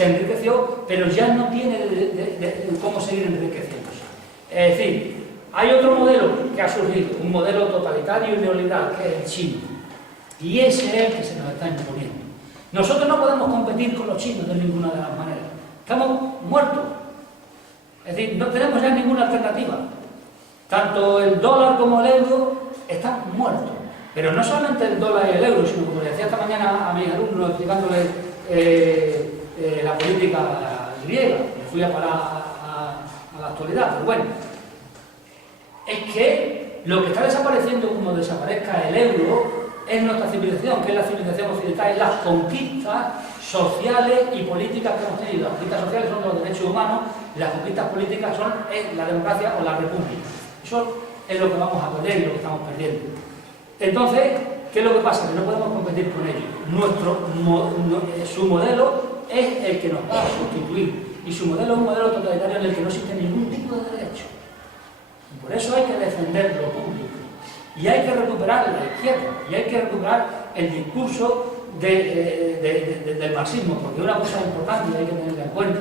se enriqueció, pero ya no tiene cómo seguir enriqueciéndose. Es decir, hay otro modelo que ha surgido, un modelo totalitario y neoliberal, que es el chino. Y ese es el que se nos está imponiendo. Nosotros no podemos competir con los chinos de ninguna de las maneras. Estamos muertos. Es decir, no tenemos ya ninguna alternativa. Tanto el dólar como el euro están muertos. Pero no solamente el dólar y el euro, sino como le decía esta mañana a mis alumnos explicándole la política griega, me fui a parar a la actualidad, pero bueno, es que lo que está desapareciendo como desaparezca el euro es nuestra civilización, que es la civilización occidental, es las conquistas sociales y políticas que hemos tenido. Las conquistas sociales son los derechos humanos, las conquistas políticas son la democracia o la república. Eso es lo que vamos a perder y lo que estamos perdiendo. Entonces, ¿qué es lo que pasa? Que no podemos competir con ellos. Su modelo es el que nos va a sustituir. Y su modelo es un modelo totalitario en el que no existe ningún tipo de derecho. Y por eso hay que defender lo público. Y hay que recuperar la izquierda. Y hay que recuperar el discurso del marxismo. Porque una cosa importante y hay que tenerla en cuenta.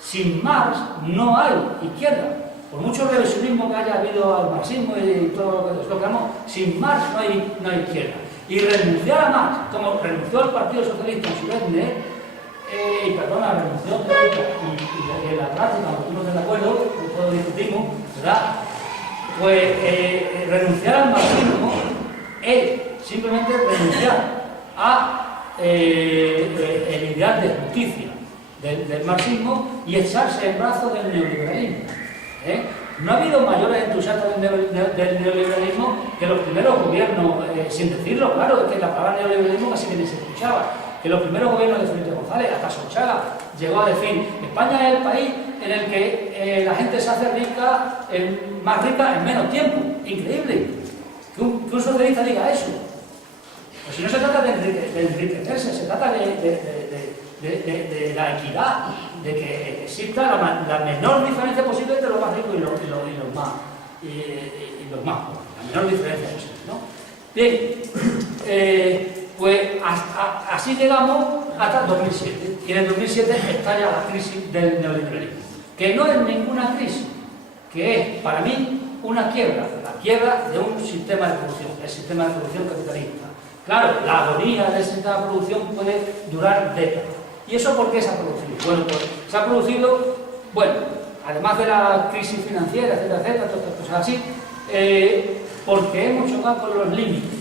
Sin Marx no hay izquierda. Por mucho revisionismo que haya habido al marxismo y todo lo que hagamos, sin Marx no hay izquierda. Y renunciar a Marx, como renunció al Partido Socialista en su vez, renunció y en la práctica, cuando no estamos de acuerdo, todo discutimos, ¿verdad? Pues renunciar al marxismo es simplemente renunciar a el ideal de justicia del marxismo y echarse en brazos del neoliberalismo. No ha habido mayores entusiastas del neoliberalismo que los primeros gobiernos, sin decirlo, claro, es que la palabra neoliberalismo casi que ni se escuchaba, que los primeros gobiernos de Felipe González, hasta Solchaga, llegó a decir: España es el país en el que la gente se hace más rica en menos tiempo. Increíble que un socialista diga eso. Pues si no se trata de enriquecerse, se trata de la equidad, de que exista la menor diferencia posible entre los más ricos y los más pobres, la menor diferencia posible, ¿no? Bien, pues así llegamos hasta el 2007, y en el 2007 estalla la crisis del neoliberalismo, que no es ninguna crisis, que es para mí una quiebra, la quiebra de un sistema de producción, el sistema de producción capitalista. Claro, la agonía del sistema de producción puede durar décadas. ¿Y eso por qué se ha producido? Bueno, pues se ha producido, además de la crisis financiera, etcétera, todas estas cosas así, porque hemos chocado con los límites.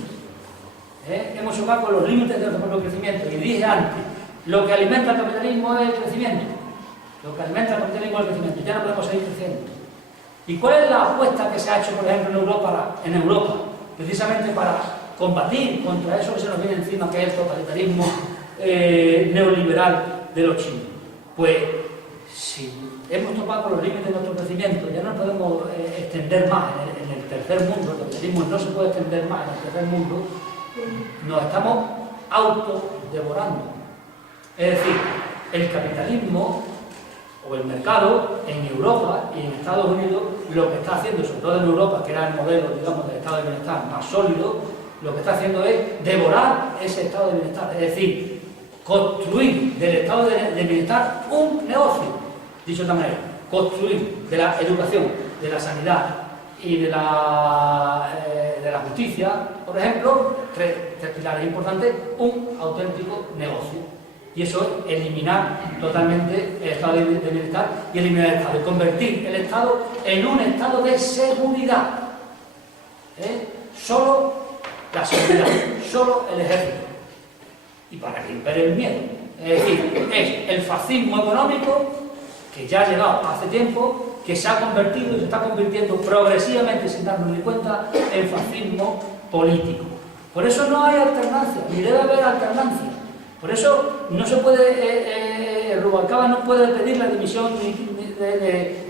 Hemos chocado con los límites de nuestro propio crecimiento. Y dije antes, lo que alimenta el capitalismo es el crecimiento. Lo que alimenta el capitalismo es el crecimiento. Ya no podemos seguir creciendo. ¿Y cuál es la apuesta que se ha hecho, por ejemplo, en Europa? Precisamente para combatir contra eso que se nos viene encima, que es el totalitarismo neoliberal de los chinos. Pues si hemos topado con los límites de nuestro crecimiento, ya no podemos extender más en el tercer mundo, el capitalismo no se puede extender más en el tercer mundo, nos estamos autodevorando. Es decir, el capitalismo o el mercado en Europa y en Estados Unidos lo que está haciendo, sobre todo en Europa, que era el modelo, digamos, del estado de bienestar más sólido, lo que está haciendo es devorar ese estado de bienestar, es decir, construir del estado de bienestar un negocio, dicho de otra manera, construir de la educación, de la sanidad y de la justicia, por ejemplo, tres pilares importantes, un auténtico negocio. Y eso es eliminar totalmente el estado de bienestar y eliminar el Estado, y convertir el Estado en un estado de seguridad. Solo la seguridad, solo el ejército. Y para que impere el miedo. Es decir, es el fascismo económico que ya ha llegado hace tiempo, que se ha convertido y se está convirtiendo progresivamente, sin darnos ni cuenta, en fascismo político. Por eso no hay alternancia, ni debe haber alternancia. Por eso no se puede, Rubalcaba no puede pedir la dimisión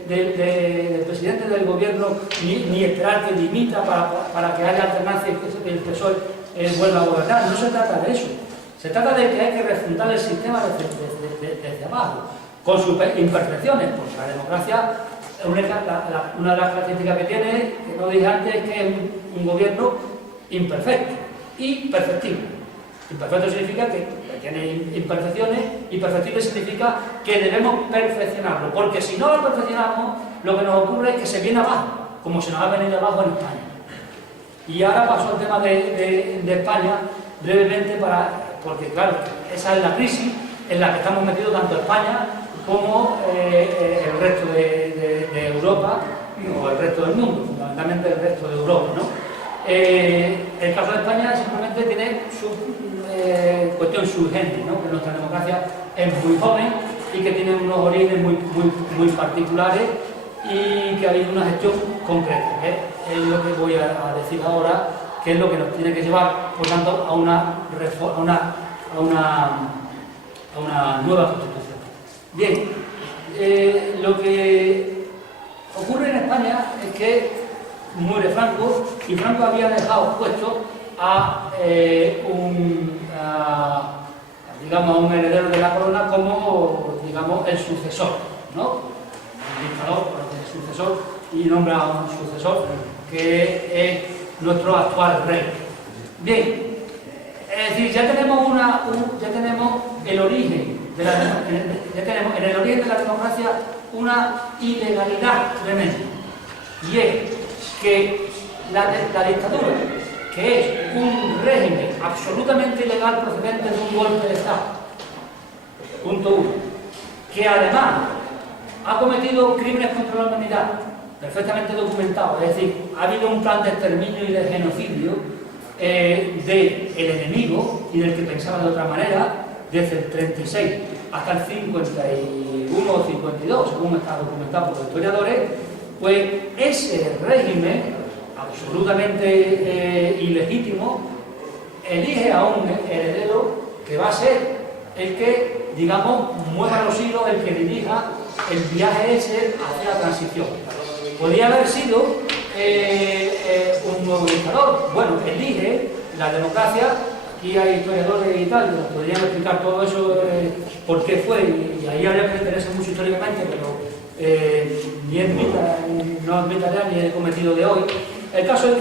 del presidente del gobierno, ni esperar que dimita para que haya alternancia y que el PSOE vuelva a gobernar. No se trata de eso. Se trata de que hay que refundar el sistema desde abajo, con sus imperfecciones, porque la democracia, una de las características que tiene, que no dije antes, es que es un gobierno imperfecto y perfectible. Imperfecto significa que tiene imperfecciones, y perfectible significa que debemos perfeccionarlo, porque si no lo perfeccionamos, lo que nos ocurre es que se viene abajo, como se nos ha venido abajo en España. Y ahora paso al tema de España, brevemente, porque claro, esa es la crisis en la que estamos metidos tanto España como el resto de Europa, o el resto del mundo, fundamentalmente el resto de Europa, ¿no? El caso de España simplemente tiene su cuestión subgénero, ¿no? Que nuestra democracia es muy joven y que tiene unos orígenes muy particulares y que ha habido una gestión concreta, ¿eh? Es lo que voy a decir ahora, que es lo que nos tiene que llevar, por tanto, a una nueva constitución. Bien, lo que ocurre en España es que muere Franco, y Franco había dejado puesto a un heredero de la corona como, digamos, el sucesor, ¿no? Un dictador, el sucesor, y nombra a un sucesor que es nuestro actual rey. Bien, es decir, ya tenemos el origen de en el origen de la democracia una ilegalidad tremenda, y es que la dictadura, que es un régimen absolutamente ilegal procedente de un golpe de Estado, punto uno, que además ha cometido crímenes contra la humanidad, perfectamente documentado, es decir, ha habido un plan de exterminio y de genocidio del enemigo y del que pensaba de otra manera, desde el 36 hasta el 51 o 52, según está documentado por los historiadores. Pues ese régimen absolutamente ilegítimo elige a un heredero que va a ser el que, digamos, mueva los hilos, el que dirija el viaje ese hacia la transición. Podría haber sido un nuevo dictador. Bueno, elige la democracia. Aquí hay historiadores y tal, que nos podrían explicar todo eso, por qué fue, y ahí habría que detenerse mucho históricamente, pero no es mi tarea ni he cometido de hoy. El caso es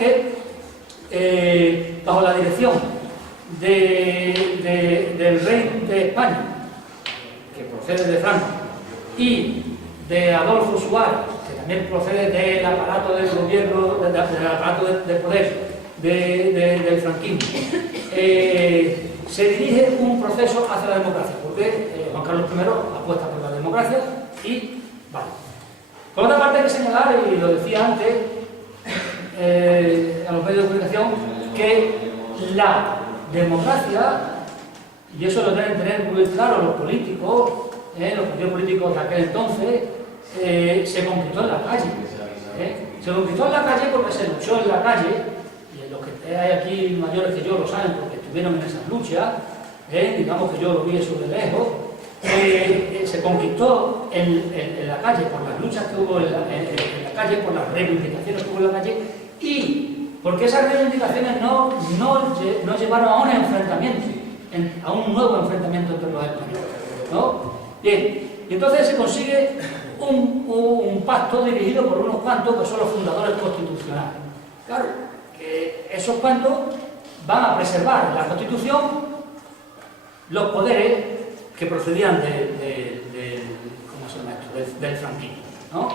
que, bajo la dirección del rey de España, que procede de Franco, y de Adolfo Suárez, que también procede del aparato del gobierno, del aparato de poder del franquismo, se dirige un proceso hacia la democracia, porque Juan Carlos I apuesta por la democracia y vale. Por otra parte hay que señalar, y lo decía antes a los medios de comunicación, que la democracia, y eso lo deben tener muy claro los políticos, los partidos políticos de aquel entonces, se conquistó en la calle. Se conquistó en la calle porque se luchó en la calle, y los que hay aquí mayores que yo lo saben porque estuvieron en esas luchas, digamos que yo lo vi eso de lejos. Se conquistó en la calle por las luchas que hubo en la calle, por las reivindicaciones que hubo en la calle, y porque esas reivindicaciones no llevaron a un enfrentamiento, a un nuevo enfrentamiento entre los españoles, ¿no? Bien, y entonces se consigue un pacto dirigido por unos cuantos que son los fundadores constitucionales. Claro, que esos cuantos van a preservar en la Constitución los poderes que procedían del franquismo, ¿no?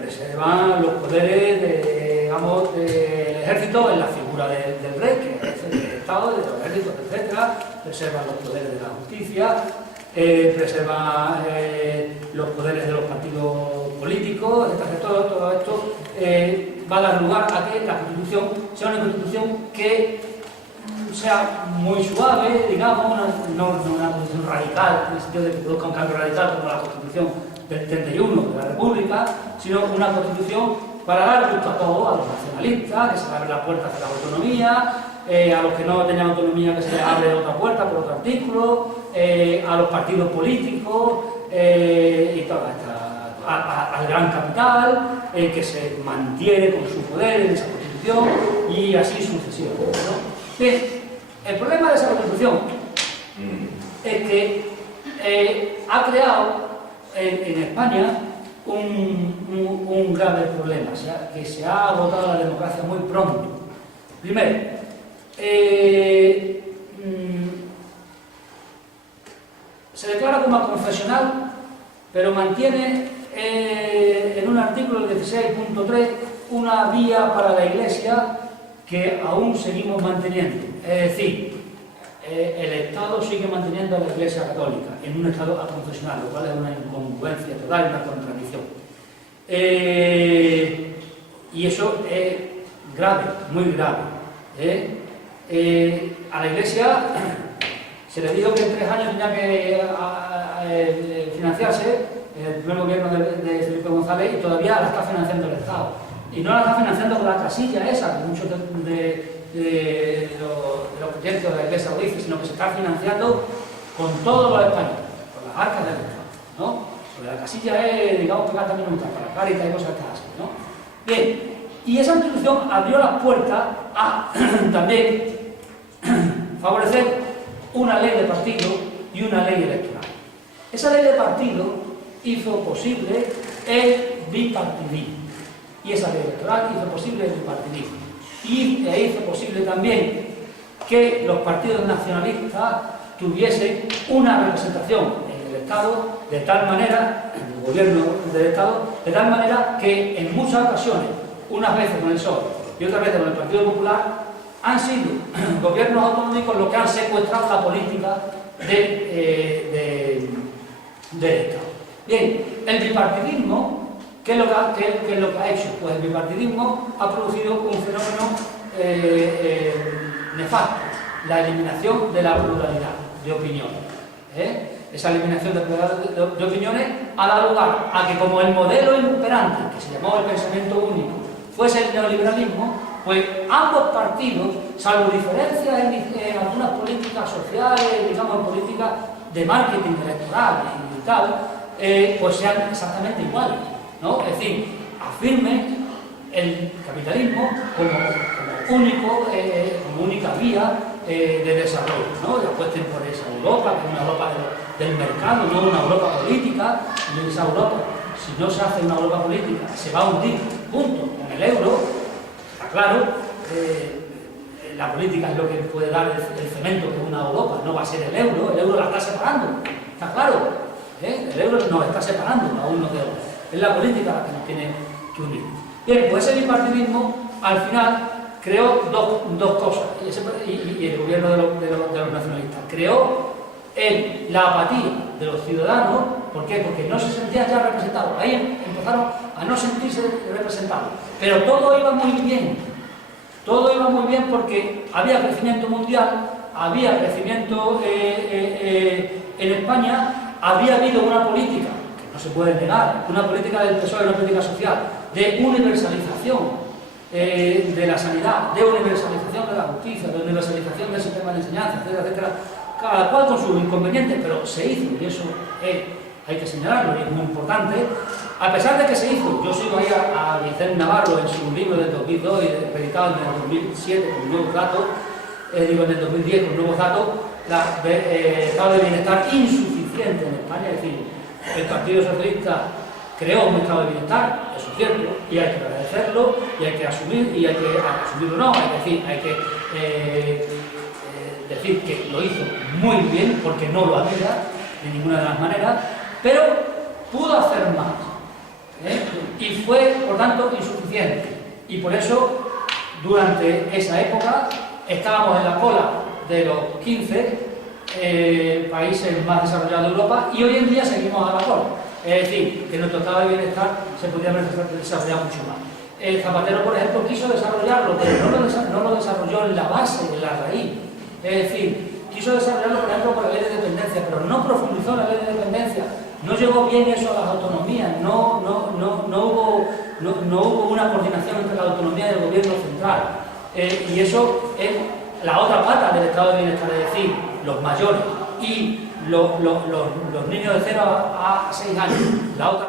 Preservan los poderes digamos, del ejército en la figura del rey, que es el Estado, de los ejércitos, etc. Preservan los poderes de la justicia, preservan los poderes de los partidos políticos, etc. Todo esto va a dar lugar a que la Constitución sea una Constitución que sea muy suave, digamos, no una constitución radical, en el sentido de que produzca un cambio radical como la Constitución del 31 de la República, sino una Constitución para dar gusto a todos, a los nacionalistas, que se abren las puertas hacia la autonomía, a los que no tenían autonomía, que se les abre otra puerta por otro artículo, a los partidos políticos y toda al gran capital, que se mantiene con su poder en esa Constitución y así sucesivamente, ¿no? Bien, el problema de esa Constitución es que ha creado en España un grave problema, o sea, que se ha agotado la democracia muy pronto. Primero, se declara como aconfesional, pero mantiene en un artículo 16.3 una vía para la Iglesia que aún seguimos manteniendo. Es decir, el Estado sigue manteniendo a la Iglesia Católica en un Estado aconfesional, lo cual es una incongruencia total, una contradicción. Y eso es grave, muy grave. A la Iglesia se le dijo que en 3 años tenía que financiarse el primer gobierno de Felipe González, y todavía la está financiando el Estado. Y no la está financiando con la casilla esa, que muchos de los creyentes de la Iglesia lo dicen, sino que se está financiando con todos los españoles, con las arcas del Estado, ¿no? Porque la casilla es, digamos, pegar también un para la Cáritas y cosas así, ¿no? Bien, y esa institución abrió las puertas a también favorecer una ley de partido y una ley electoral. Esa ley de partido hizo posible el bipartidismo, y esa ley electoral hizo posible el bipartidismo, y hizo posible también que los partidos nacionalistas tuviesen una representación en el Estado, de tal manera, en el gobierno del Estado, de tal manera que en muchas ocasiones, unas veces con el PSOE y otras veces con el Partido Popular, han sido gobiernos autonómicos los que han secuestrado la política del Estado. Bien, el bipartidismo, ¿qué es lo que ha hecho? Pues el bipartidismo ha producido un fenómeno nefasto, la eliminación de la pluralidad de opiniones. Esa eliminación de opiniones ha dado lugar a que, como el modelo imperante, que se llamó el pensamiento único, fuese el neoliberalismo, pues ambos partidos, salvo diferencias en algunas políticas sociales, digamos en políticas de marketing electoral y tal, pues sean exactamente iguales, ¿no? Es decir, afirmen el capitalismo como única vía de desarrollo, ¿no? Y apuesten por esa Europa, que es una Europa del mercado, no una Europa política, y esa Europa, si no se hace una Europa política, se va a hundir, punto. Con el euro, está claro, la política es lo que puede dar el cemento que es una Europa, no va a ser el euro la está separando, está claro. El euro nos está separando a unos de otros. Es la política la que nos tiene que unir. Bien, pues ese bipartidismo al final creó dos cosas, y el gobierno de los nacionalistas creó la apatía de los ciudadanos. ¿Por qué? Porque no se sentían ya representados. Ahí empezaron a no sentirse representados. Pero todo iba muy bien. Todo iba muy bien porque había crecimiento mundial, había crecimiento en España. Había habido una política, que no se puede negar, una política del PSOE, una política social, de universalización de la sanidad, de universalización de la justicia, de universalización del sistema de enseñanza, etcétera, etcétera, cada cual con sus inconvenientes, pero se hizo, y eso hay que señalarlo, y es muy importante. A pesar de que se hizo, yo sigo ahí a Vicente Navarro en su libro del 2002 y predicado en el 2007 con nuevos datos, en el 2010 con nuevos datos, el estado de bienestar insuficiente en España. Es decir, el Partido Socialista creó un estado de bienestar, eso es cierto, y hay que agradecerlo, y hay que asumir, y hay que asumirlo no, hay que decir que lo hizo muy bien, porque no lo había de ninguna de las maneras, pero pudo hacer más, y fue, por tanto, insuficiente. Y por eso, durante esa época, estábamos en la cola de los 15 países más desarrollados de Europa, y hoy en día seguimos a la cola. Es decir, que nuestro estado de bienestar se podría haber desarrollado mucho más. Zapatero, por ejemplo, quiso desarrollarlo, pero no lo desarrolló en la base, en la raíz. Es decir, quiso desarrollarlo, por ejemplo, con la ley de dependencia, pero no profundizó en la ley de dependencia, no llevó bien eso a las autonomías, no hubo una coordinación entre la autonomía y el gobierno central. Y eso es la otra pata del estado de bienestar, es decir, los mayores y los niños de 0 a 6 años. La otra